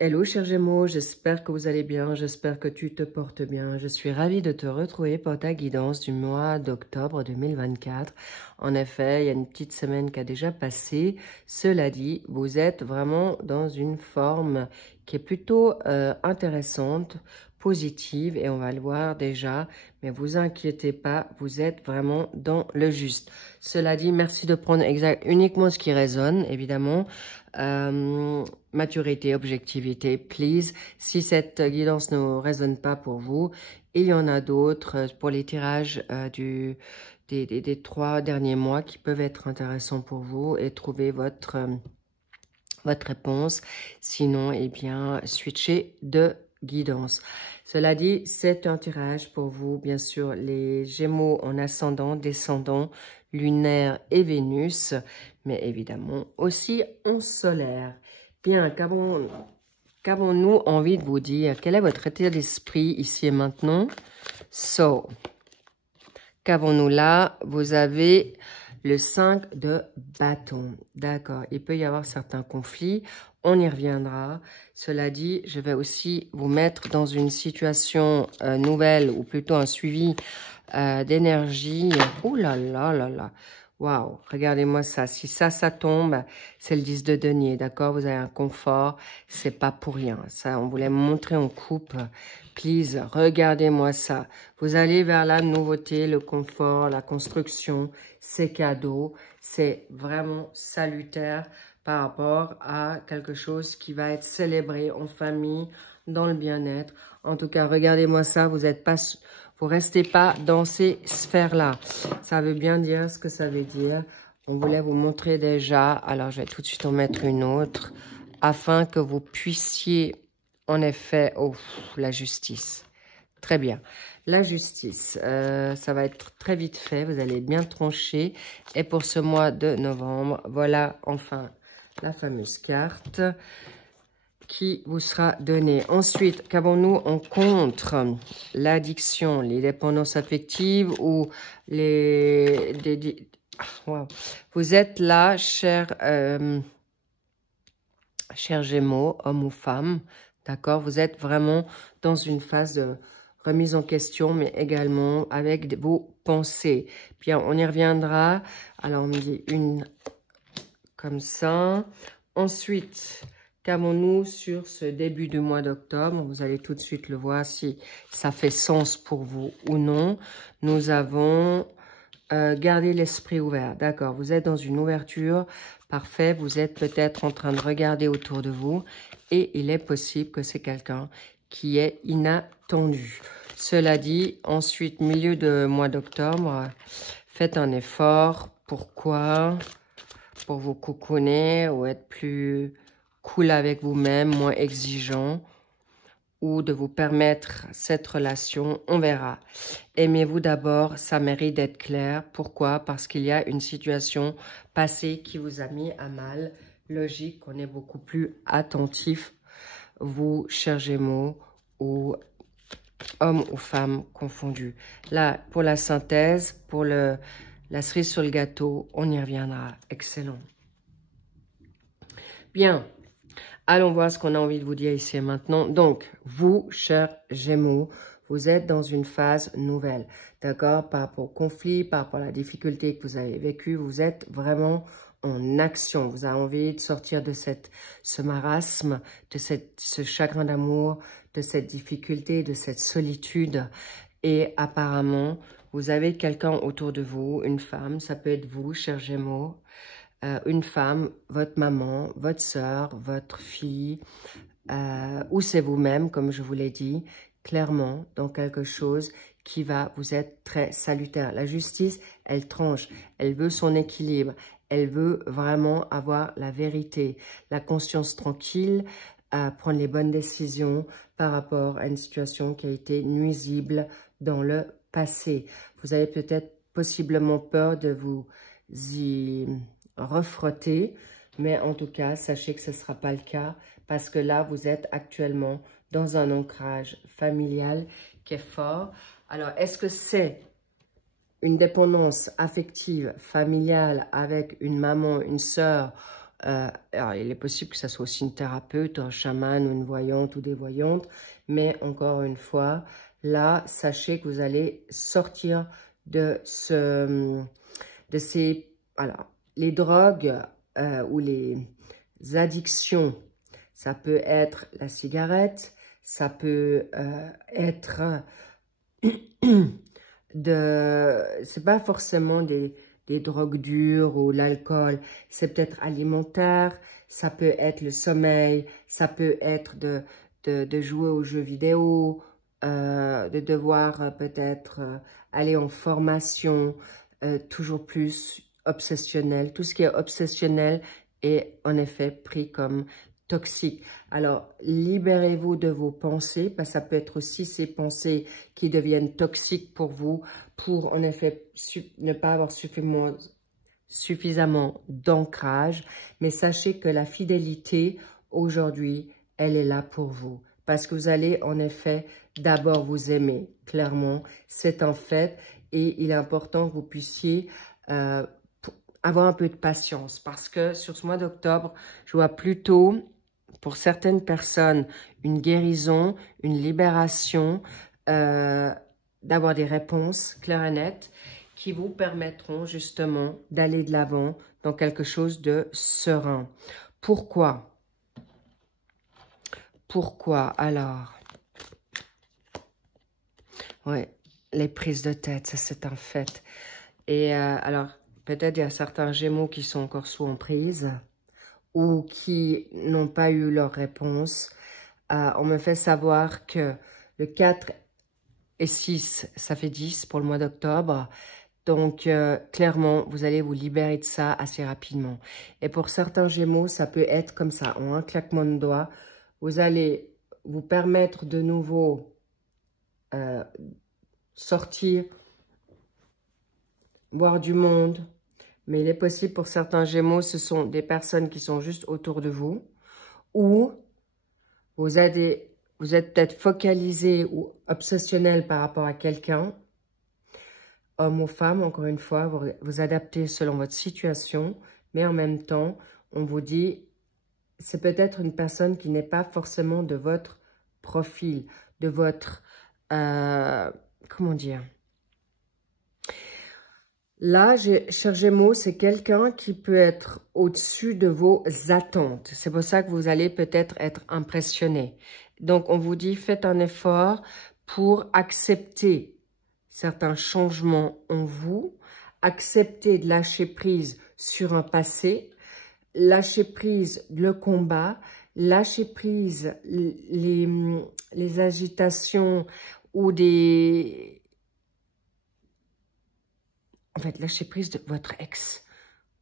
Hello chers Gémeaux, j'espère que vous allez bien, j'espère que tu te portes bien. Je suis ravie de te retrouver pour ta guidance du mois d'octobre 2024. En effet, il y a une petite semaine qui a déjà passé. Cela dit, vous êtes vraiment dans une forme qui est plutôt intéressante, positive, et on va le voir déjà. Mais vous inquiétez pas, vous êtes vraiment dans le juste. Cela dit, merci de prendre uniquement ce qui résonne, évidemment. Maturité, objectivité, please. Si cette guidance ne résonne pas pour vous, il y en a d'autres pour les tirages des 3 derniers mois qui peuvent être intéressants pour vous et trouver votre réponse. Sinon, eh bien, switchez de guidance. Cela dit, c'est un tirage pour vous, bien sûr, les Gémeaux en ascendant, descendant, lunaire et Vénus, mais évidemment aussi en solaire. Bien, qu'avons-nous envie de vous dire? Quel est votre état d'esprit ici et maintenant? So, qu'avons-nous là? Vous avez le 5 de bâton. D'accord, il peut y avoir certains conflits. On y reviendra. Cela dit, je vais aussi vous mettre dans une situation nouvelle, ou plutôt un suivi d'énergie. Ouh là là là là. Waouh, regardez-moi ça. Si ça tombe, c'est le 10 de denier, d'accord? Vous avez un confort, c'est pas pour rien. Ça, on voulait montrer en coupe. Please, regardez-moi ça. Vous allez vers la nouveauté, le confort, la construction, c'est cadeau. C'est vraiment salutaire par rapport à quelque chose qui va être célébré en famille, dans le bien-être. En tout cas, regardez-moi ça, vous restez pas dans ces sphères-là. Ça veut bien dire ce que ça veut dire. On voulait vous montrer déjà. Alors, je vais tout de suite en mettre une autre afin que vous puissiez, en effet, oh, la justice. Très bien. La justice, ça va être très vite fait. Vous allez bien trancher. Et pour ce mois de novembre, voilà enfin la fameuse carte qui vous sera donnée. Ensuite, qu'avons-nous en contre? L'addiction, les dépendances affectives ou wow. Vous êtes là, cher Gémeaux, homme ou femme, d'accord? Vous êtes vraiment dans une phase de remise en question, mais également avec vos pensées. Bien, on y reviendra. Alors, on me dit une comme ça. Ensuite, qu'avons-nous sur ce début du mois d'octobre? Vous allez tout de suite le voir si ça fait sens pour vous ou non. Nous avons gardé l'esprit ouvert. D'accord, vous êtes dans une ouverture. Parfait, vous êtes peut-être en train de regarder autour de vous et il est possible que c'est quelqu'un qui est inattendu. Cela dit, ensuite, milieu de mois d'octobre, faites un effort. Pourquoi? Pour vous cocooner ou être plus cool avec vous-même, moins exigeant, ou de vous permettre cette relation, on verra. Aimez-vous d'abord, ça mérite d'être clair. Pourquoi? Parce qu'il y a une situation passée qui vous a mis à mal. Logique qu'on est beaucoup plus attentif, vous, chers Gémeaux, ou hommes ou femmes confondus. Là, pour la synthèse, pour la cerise sur le gâteau, on y reviendra. Excellent. Bien, allons voir ce qu'on a envie de vous dire ici et maintenant. Donc, vous, chers Gémeaux, vous êtes dans une phase nouvelle, d'accord? Par rapport au conflit, par rapport à la difficulté que vous avez vécue, vous êtes vraiment en action. Vous avez envie de sortir de ce marasme, de ce chagrin d'amour, de cette difficulté, de cette solitude. Et apparemment, vous avez quelqu'un autour de vous, une femme, ça peut être vous, chers Gémeaux, une femme, votre maman, votre sœur, votre fille, ou c'est vous-même, comme je vous l'ai dit, clairement dans quelque chose qui va vous être très salutaire. La justice, elle tranche, elle veut son équilibre, elle veut vraiment avoir la vérité, la conscience tranquille, prendre les bonnes décisions par rapport à une situation qui a été nuisible dans le passé. Vous avez peut-être possiblement peur de vous y refrotter, mais en tout cas, sachez que ce ne sera pas le cas parce que là, vous êtes actuellement dans un ancrage familial qui est fort. Alors, est-ce que c'est une dépendance affective, familiale avec une maman, une sœur, Alors, il est possible que ça soit aussi une thérapeute, un chaman ou une voyante ou des voyantes, mais encore une fois, là, sachez que vous allez sortir de ces, voilà, les drogues ou les addictions. Ça peut être la cigarette, ça peut être c'est pas forcément des drogues dures ou l'alcool, c'est peut-être alimentaire, ça peut être le sommeil, ça peut être de jouer aux jeux vidéo, de devoir peut-être aller en formation, toujours plus obsessionnel. Tout ce qui est obsessionnel est en effet pris comme toxique. Alors, libérez-vous de vos pensées, parce que ça peut être aussi ces pensées qui deviennent toxiques pour vous, pour en effet ne pas avoir suffisamment d'ancrage. Mais sachez que la fidélité, aujourd'hui, elle est là pour vous. Parce que vous allez en effet d'abord vous aimer, clairement, c'est un fait. Et il est important que vous puissiez avoir un peu de patience. Parce que sur ce mois d'octobre, je vois plutôt, pour certaines personnes, une guérison, une libération, d'avoir des réponses claires et nettes qui vous permettront justement d'aller de l'avant dans quelque chose de serein. Pourquoi? Pourquoi alors? Oui, les prises de tête, ça c'est un fait. Et alors, peut-être il y a certains Gémeaux qui sont encore sous emprise ou qui n'ont pas eu leur réponse. On me fait savoir que le 4 et 6, ça fait 10 pour le mois d'octobre. Donc, clairement, vous allez vous libérer de ça assez rapidement. Et pour certains Gémeaux, ça peut être comme ça, en un claquement de doigts. Vous allez vous permettre de nouveau sortir, voir du monde. Mais il est possible pour certains Gémeaux, ce sont des personnes qui sont juste autour de vous. Ou vous êtes peut-être focalisé ou obsessionnel par rapport à quelqu'un. Homme ou femme, encore une fois, vous adaptez selon votre situation. Mais en même temps, on vous dit, c'est peut-être une personne qui n'est pas forcément de votre profil, de votre... comment dire? Là, cher Gémeaux, c'est quelqu'un qui peut être au-dessus de vos attentes. C'est pour ça que vous allez peut-être être impressionné. Donc, on vous dit, faites un effort pour accepter certains changements en vous, accepter de lâcher prise sur un passé, lâcher prise le combat, lâcher prise les agitations ou des... En fait, lâchez prise de votre ex.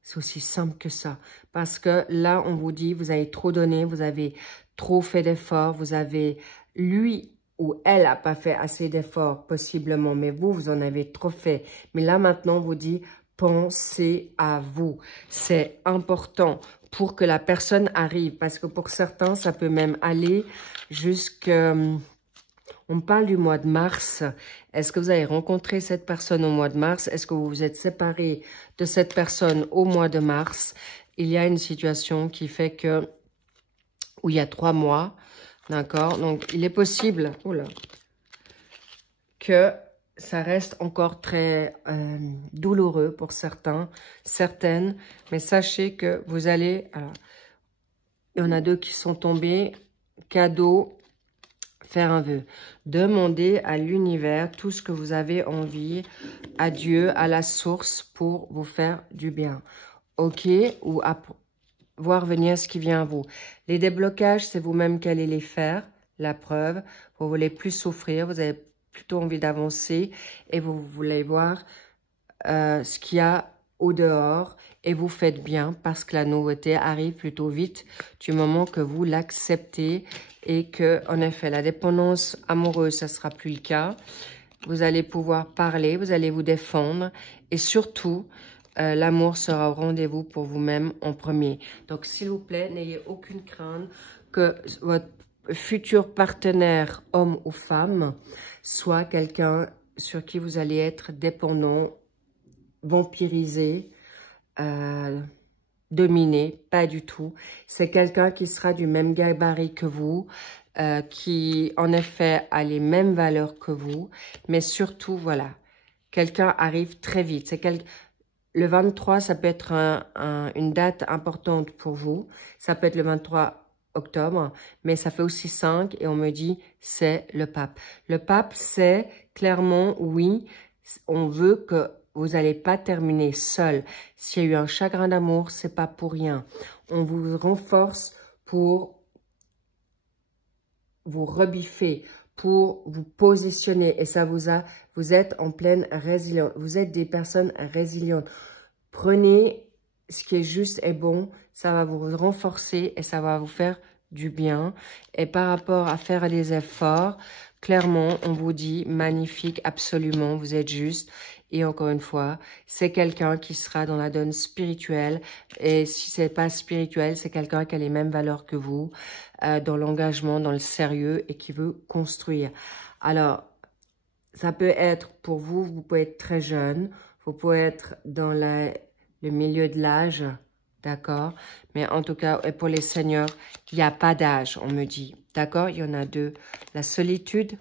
C'est aussi simple que ça. Parce que là, on vous dit, vous avez trop donné, vous avez trop fait d'efforts, vous avez, lui ou elle n'a pas fait assez d'efforts, possiblement, mais vous, vous en avez trop fait. Mais là, maintenant, on vous dit, pensez à vous. C'est important pour que la personne arrive. Parce que pour certains, ça peut même aller jusqu'à... On parle du mois de mars. Est-ce que vous avez rencontré cette personne au mois de mars? Est-ce que vous vous êtes séparé de cette personne au mois de mars? Il y a une situation qui fait que, où il y a 3 mois, d'accord? Donc, il est possible que ça reste encore très douloureux pour certaines, mais sachez que vous allez... Alors, il y en a 2 qui sont tombés. Cadeau. Faire un vœu. Demandez à l'univers tout ce que vous avez envie, à Dieu, à la source, pour vous faire du bien. Ok? Ou à voir venir ce qui vient à vous. Les déblocages, c'est vous-même qui allez les faire. La preuve, vous voulez plus souffrir, vous avez plutôt envie d'avancer et vous voulez voir ce qu'il y a au dehors et vous faites bien parce que la nouveauté arrive plutôt vite du moment que vous l'acceptez et que, en effet, la dépendance amoureuse, ça sera plus le cas. Vous allez pouvoir parler, vous allez vous défendre et surtout, l'amour sera au rendez-vous pour vous-même en premier. Donc, s'il vous plaît, n'ayez aucune crainte que votre futur partenaire, homme ou femme, soit quelqu'un sur qui vous allez être dépendant, vampirisé, dominer, pas du tout. C'est quelqu'un qui sera du même gabarit que vous, qui en effet a les mêmes valeurs que vous, mais surtout, voilà, quelqu'un arrive très vite. Le 23, ça peut être une date importante pour vous. Ça peut être le 23 octobre, mais ça fait aussi 5 et on me dit c'est le pape. Le pape, c'est clairement, oui, on veut que vous n'allez pas terminer seul. S'il y a eu un chagrin d'amour, c'est pas pour rien. On vous renforce pour vous rebiffer, pour vous positionner. Et ça vous êtes en pleine résilience. Vous êtes des personnes résilientes. Prenez ce qui est juste et bon. Ça va vous renforcer et ça va vous faire du bien. Et par rapport à faire des efforts, clairement, on vous dit magnifique, absolument, vous êtes juste. Et encore une fois, c'est quelqu'un qui sera dans la donne spirituelle. Et si c'est pas spirituel, c'est quelqu'un qui a les mêmes valeurs que vous, dans l'engagement, dans le sérieux et qui veut construire. Alors, ça peut être pour vous, vous pouvez être très jeune, vous pouvez être dans le milieu de l'âge, d'accord? Mais en tout cas, pour les seigneurs, il n'y a pas d'âge, on me dit. D'accord? Il y en a deux. La solitude,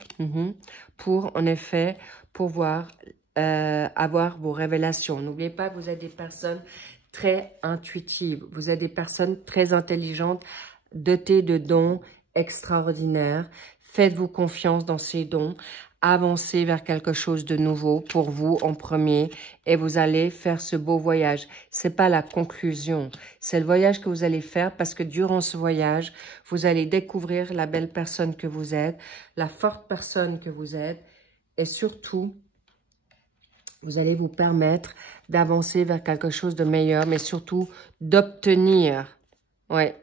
pour, en effet, pouvoir avoir vos révélations. N'oubliez pas que vous êtes des personnes très intuitives. Vous êtes des personnes très intelligentes, dotées de dons extraordinaires. Faites-vous confiance dans ces dons. Avancez vers quelque chose de nouveau pour vous en premier et vous allez faire ce beau voyage. C'est pas la conclusion, c'est le voyage que vous allez faire parce que durant ce voyage, vous allez découvrir la belle personne que vous êtes, la forte personne que vous êtes et surtout, vous allez vous permettre d'avancer vers quelque chose de meilleur, mais surtout d'obtenir. Ouais.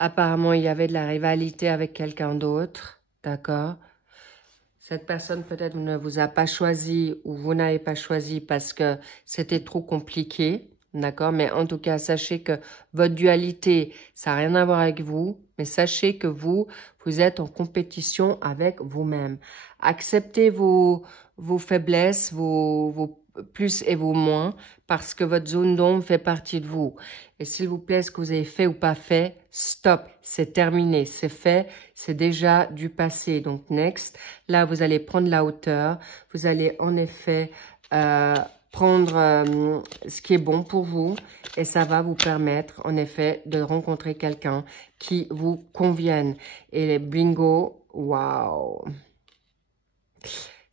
Apparemment, il y avait de la rivalité avec quelqu'un d'autre. D'accord? Cette personne peut-être ne vous a pas choisi ou vous n'avez pas choisi parce que c'était trop compliqué. D'accord? Mais en tout cas, sachez que votre dualité, ça n'a rien à voir avec vous. Mais sachez que vous êtes en compétition avec vous-même. Acceptez vos faiblesses, vos plus et vos moins, parce que votre zone d'ombre fait partie de vous. Et s'il vous plaît, ce que vous avez fait ou pas fait, stop, c'est terminé, c'est fait, c'est déjà du passé. Donc, next, là, vous allez prendre la hauteur, vous allez en effet prendre ce qui est bon pour vous et ça va vous permettre, en effet, de rencontrer quelqu'un qui vous convienne. Et les bingo, waouh!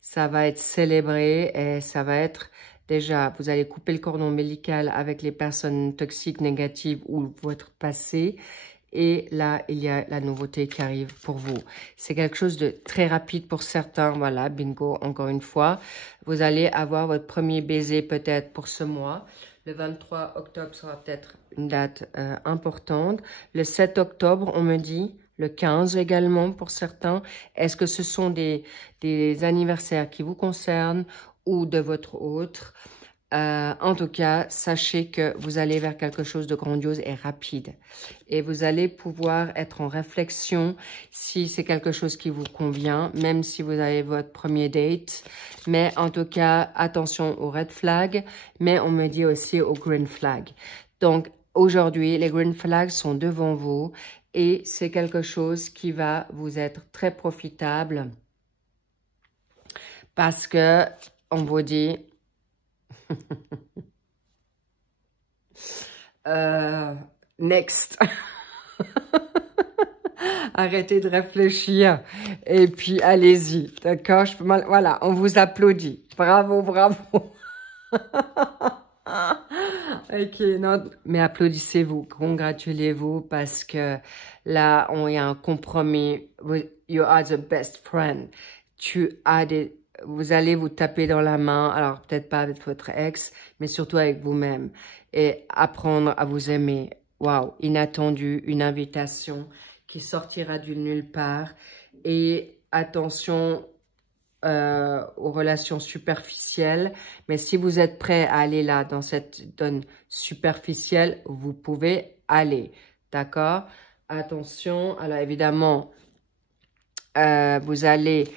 Ça va être célébré et ça va être déjà, vous allez couper le cordon ombilical avec les personnes toxiques, négatives ou votre passé. Et là, il y a la nouveauté qui arrive pour vous. C'est quelque chose de très rapide pour certains. Voilà, bingo, encore une fois. Vous allez avoir votre premier baiser peut-être pour ce mois. Le 23 octobre sera peut-être une date importante. Le 7 octobre, on me dit... Le 15 également pour certains. Est-ce que ce sont des anniversaires qui vous concernent ou de votre autre? En tout cas, sachez que vous allez vers quelque chose de grandiose et rapide. Et vous allez pouvoir être en réflexion si c'est quelque chose qui vous convient, même si vous avez votre premier date. Mais en tout cas, attention aux red flags, mais on me dit aussi aux green flags. Donc, aujourd'hui, les green flags sont devant vous. Et c'est quelque chose qui va vous être très profitable parce que on vous dit next. Arrêtez de réfléchir et puis allez-y, d'accord? Voilà, on vous applaudit. Bravo, bravo. Ok, non, mais applaudissez-vous, congratulez-vous parce que là, il y a un compromis. You are the best friend. Vous allez vous taper dans la main, alors peut-être pas avec votre ex, mais surtout avec vous-même et apprendre à vous aimer. Waouh, inattendu, une invitation qui sortira du nulle part et attention aux relations superficielles. Mais si vous êtes prêt à aller là, dans cette donne superficielle, vous pouvez aller. D'accord? Attention. Alors, évidemment, vous allez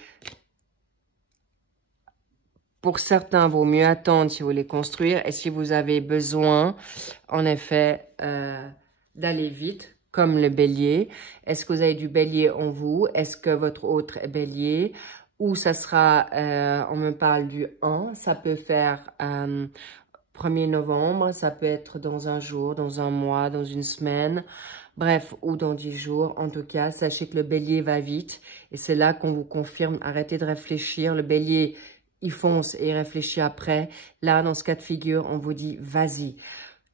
Pour certains, il vaut mieux attendre si vous voulez construire. Et si vous avez besoin, en effet, d'aller vite, comme le bélier. Est-ce que vous avez du bélier en vous? Est-ce que votre autre est bélier? Ou ça sera, on me parle du 1, ça peut faire 1er novembre, ça peut être dans un jour, dans un mois, dans une semaine, bref, ou dans 10 jours. En tout cas, sachez que le bélier va vite et c'est là qu'on vous confirme, arrêtez de réfléchir. Le bélier, il fonce et il réfléchit après. Là, dans ce cas de figure, on vous dit, vas-y.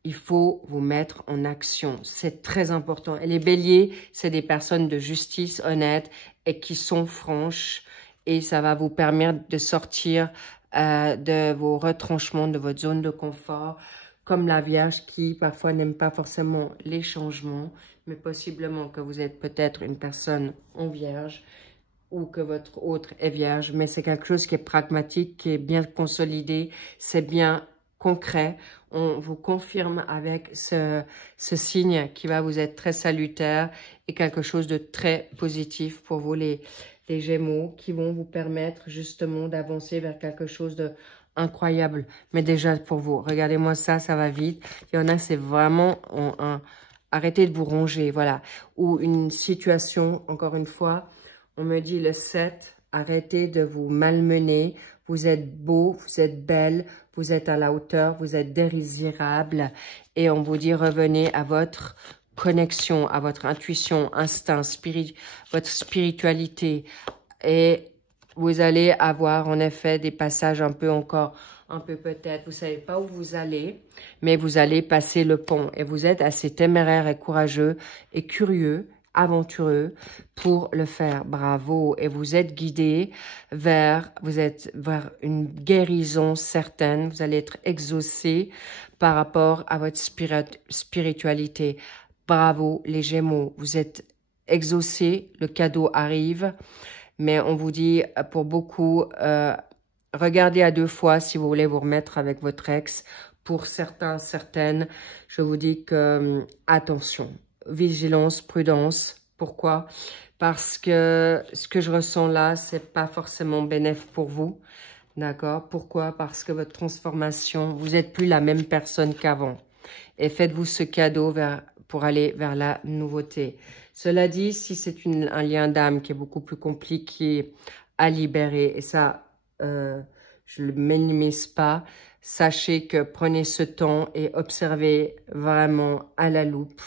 Il faut vous mettre en action. C'est très important. Et les béliers, c'est des personnes de justice, honnêtes et qui sont franches. Et ça va vous permettre de sortir de vos retranchements, de votre zone de confort. Comme la Vierge qui, parfois, n'aime pas forcément les changements. Mais possiblement que vous êtes peut-être une personne en Vierge ou que votre autre est Vierge. Mais c'est quelque chose qui est pragmatique, qui est bien consolidé. C'est bien concret. On vous confirme avec ce signe qui va vous être très salutaire et quelque chose de très positif pour vous les Gémeaux qui vont vous permettre justement d'avancer vers quelque chose de incroyable. Mais déjà pour vous, regardez-moi ça, ça va vite. Il y en a, c'est vraiment arrêtez de vous ronger, voilà. Ou une situation, encore une fois, on me dit le 7, arrêtez de vous malmener. Vous êtes beau, vous êtes belle, vous êtes à la hauteur, vous êtes désirable. Et on vous dit revenez à votre connexion, à votre intuition, instinct, votre spiritualité. Et vous allez avoir en effet des passages un peu peut-être, vous savez pas où vous allez, mais vous allez passer le pont. Et vous êtes assez téméraire et courageux et curieux, aventureux pour le faire. Bravo. Et vous êtes guidé vers une guérison certaine. Vous allez être exaucé par rapport à votre spiritualité. Bravo les Gémeaux. Vous êtes exaucés. Le cadeau arrive. Mais on vous dit pour beaucoup, regardez à 2 fois si vous voulez vous remettre avec votre ex. Pour certains, certaines, je vous dis que attention. Vigilance, prudence. Pourquoi? Parce que ce que je ressens là, c'est pas forcément bénéfique pour vous. D'accord? Pourquoi? Parce que votre transformation, vous n'êtes plus la même personne qu'avant. Et faites-vous ce cadeau pour aller vers la nouveauté. Cela dit, si c'est un lien d'âme qui est beaucoup plus compliqué à libérer, et ça, je ne le minimise pas, sachez que prenez ce temps et observez vraiment à la loupe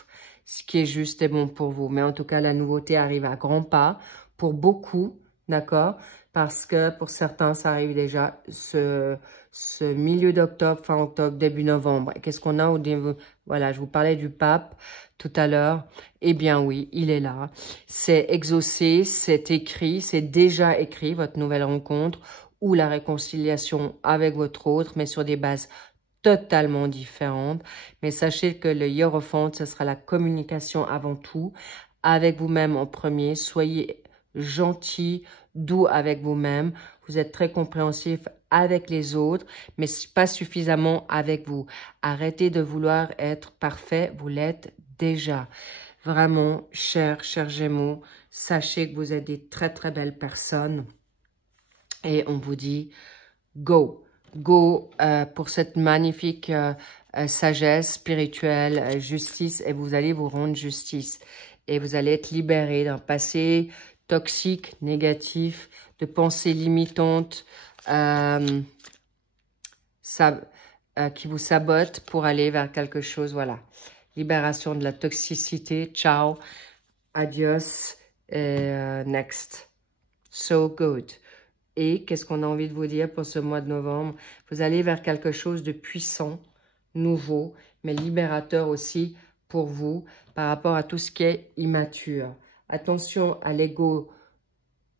ce qui est juste et bon pour vous. Mais en tout cas, la nouveauté arrive à grands pas pour beaucoup, d'accord? Parce que pour certains, ça arrive déjà ce milieu d'octobre, fin octobre, début novembre. Et qu'est-ce qu'on a au début? Voilà, je vous parlais du pape tout à l'heure. Eh bien oui, il est là. C'est exaucé, c'est écrit, c'est déjà écrit, votre nouvelle rencontre ou la réconciliation avec votre autre, mais sur des bases totalement différentes. Mais sachez que le Hiérophante, ce sera la communication avant tout, avec vous-même en premier. Soyez gentil, doux avec vous-même. Vous êtes très compréhensif avec les autres, mais pas suffisamment avec vous. Arrêtez de vouloir être parfait, vous l'êtes déjà. Vraiment, chers Gémeaux, sachez que vous êtes des très très belles personnes. Et on vous dit, go! Go pour cette magnifique sagesse spirituelle, justice, et vous allez vous rendre justice. Et vous allez être libéré d'un passé toxique, négatif, de pensées limitantes qui vous sabotent pour aller vers quelque chose. Voilà, libération de la toxicité. Ciao, adios, et next. So good. Et qu'est-ce qu'on a envie de vous dire pour ce mois de novembre? Vous allez vers quelque chose de puissant, nouveau, mais libérateur aussi pour vous par rapport à tout ce qui est immature. Attention à l'ego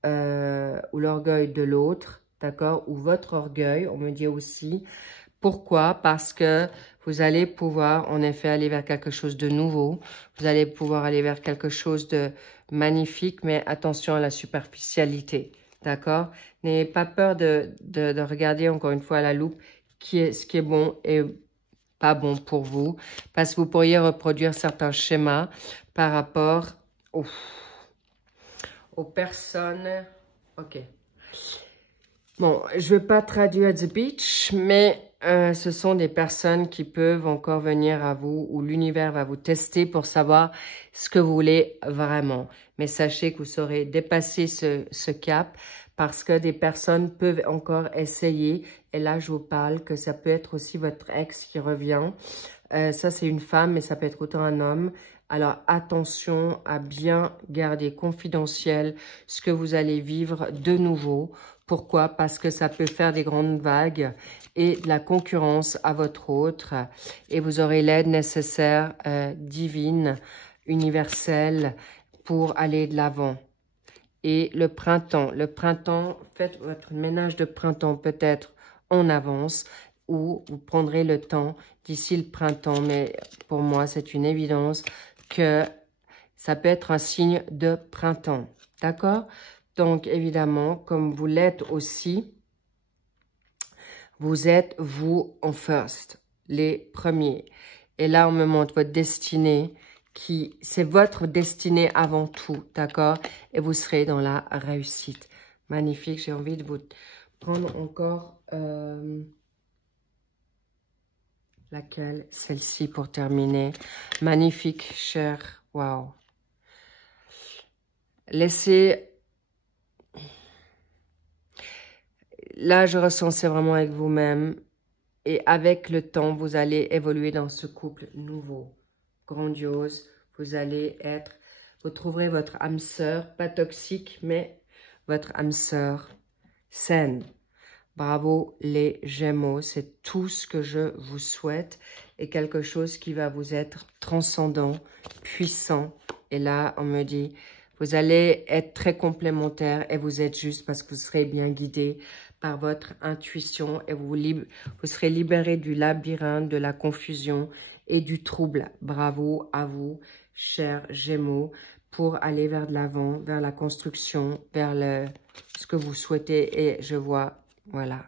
ou l'orgueil de l'autre, d'accord? Ou votre orgueil, on me dit aussi. Pourquoi? Parce que vous allez pouvoir en effet aller vers quelque chose de nouveau. Vous allez pouvoir aller vers quelque chose de magnifique, mais attention à la superficialité. D'accord? N'ayez pas peur de regarder encore une fois à la loupe ce qui est bon et pas bon pour vous. Parce que vous pourriez reproduire certains schémas par rapport aux personnes. Ok. Bon, je ne vais pas traduire The Beach, mais ce sont des personnes qui peuvent encore venir à vous ou l'univers va vous tester pour savoir ce que vous voulez vraiment. Mais sachez que vous saurez dépasser ce cap parce que des personnes peuvent encore essayer. Et là, je vous parle que ça peut être aussi votre ex qui revient. Ça, c'est une femme, mais ça peut être autant un homme. Alors, attention à bien garder confidentiel ce que vous allez vivre de nouveau. Pourquoi? Parce que ça peut faire des grandes vagues et de la concurrence à votre autre. Et vous aurez l'aide nécessaire, divine, universelle, pour aller de l'avant. Et le printemps, faites votre ménage de printemps peut-être en avance ou vous prendrez le temps d'ici le printemps. Mais pour moi, c'est une évidence que ça peut être un signe de printemps. D'accord? Donc, évidemment, comme vous l'êtes aussi, vous êtes, vous, en first, les premiers. Et là, on me montre votre destinée, c'est votre destinée avant tout, d'accord? Et vous serez dans la réussite. Magnifique, j'ai envie de vous prendre encore laquelle? Celle-ci pour terminer. Magnifique, cher, waouh. Laissez... Là, je ressens c'est vraiment avec vous-même. Et avec le temps, vous allez évoluer dans ce couple nouveau, grandiose. Vous allez être, vous trouverez votre âme sœur, pas toxique, mais votre âme sœur saine. Bravo les Gémeaux, c'est tout ce que je vous souhaite. Et quelque chose qui va vous être transcendant, puissant. Et là, on me dit, vous allez être très complémentaires et vous êtes juste parce que vous serez bien guidé par votre intuition et vous serez libéré du labyrinthe, de la confusion et du trouble. Bravo à vous, chers Gémeaux, pour aller vers de l'avant, vers la construction, vers ce que vous souhaitez. Et je vois, voilà,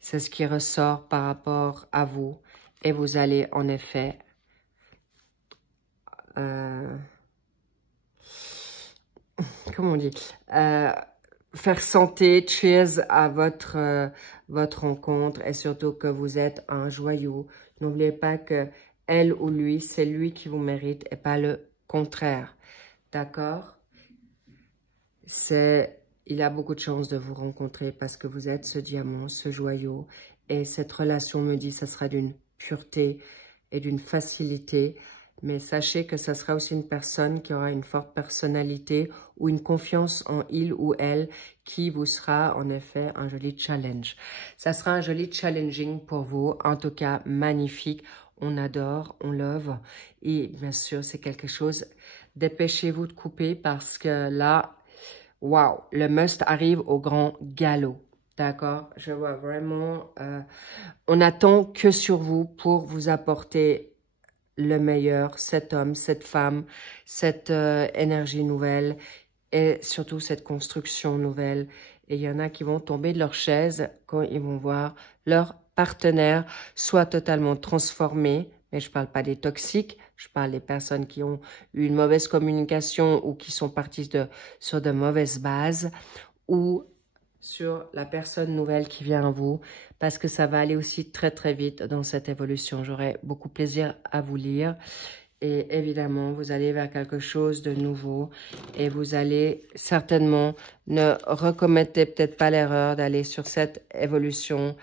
c'est ce qui ressort par rapport à vous. Et vous allez en effet... comment on dit faire santé, cheers à votre rencontre et surtout que vous êtes un joyau. N'oubliez pas que elle ou lui, c'est lui qui vous mérite et pas le contraire. D'accord? Il a beaucoup de chance de vous rencontrer parce que vous êtes ce diamant, ce joyau. Et cette relation me dit que ça sera d'une pureté et d'une facilité. Mais sachez que ça sera aussi une personne qui aura une forte personnalité ou une confiance en il ou elle qui vous sera en effet un joli challenge. Ça sera un joli challenging pour vous. En tout cas, magnifique. On adore, on love. Et bien sûr, c'est quelque chose. Dépêchez-vous de couper parce que là, waouh, le must arrive au grand galop. D'accord? Je vois vraiment... on n'attend que sur vous pour vous apporter le meilleur, cet homme, cette femme, cette énergie nouvelle et surtout cette construction nouvelle. Et il y en a qui vont tomber de leur chaise quand ils vont voir leur partenaire soit totalement transformé, mais je ne parle pas des toxiques, je parle des personnes qui ont eu une mauvaise communication ou qui sont parties sur de mauvaises bases ou sur la personne nouvelle qui vient à vous, parce que ça va aller aussi très très vite dans cette évolution. J'aurai beaucoup plaisir à vous lire et évidemment vous allez vers quelque chose de nouveau et vous allez certainement ne recommettez peut-être pas l'erreur d'aller sur cette évolution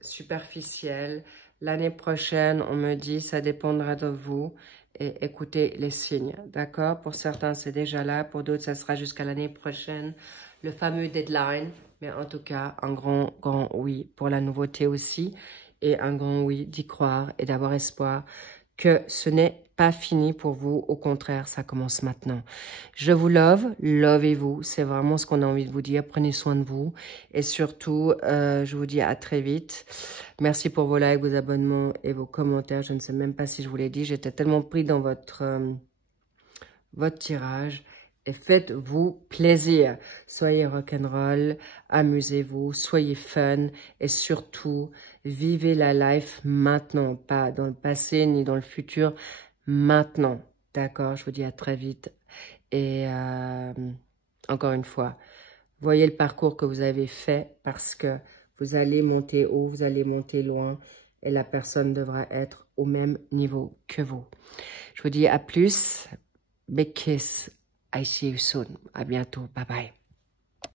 superficielle. L'année prochaine, on me dit, ça dépendra de vous. Et écoutez les signes, d'accord? Pour certains, c'est déjà là. Pour d'autres, ça sera jusqu'à l'année prochaine. Le fameux deadline. Mais en tout cas, un grand, grand oui pour la nouveauté aussi. Et un grand oui d'y croire et d'avoir espoir que ce n'est pas fini pour vous. Au contraire, ça commence maintenant. Je vous love. Lovez-vous. C'est vraiment ce qu'on a envie de vous dire. Prenez soin de vous. Et surtout, je vous dis à très vite. Merci pour vos likes, vos abonnements et vos commentaires. Je ne sais même pas si je vous l'ai dit. J'étais tellement pris dans votre tirage. Et faites-vous plaisir. Soyez rock'n'roll, amusez-vous, soyez fun et surtout, vivez la life maintenant, pas dans le passé ni dans le futur, maintenant. D'accord? Je vous dis à très vite. Et encore une fois, Voyez le parcours que vous avez fait parce que vous allez monter haut, vous allez monter loin et la personne devra être au même niveau que vous. Je vous dis à plus. Big kiss. I see you soon. À bientôt. Bye bye.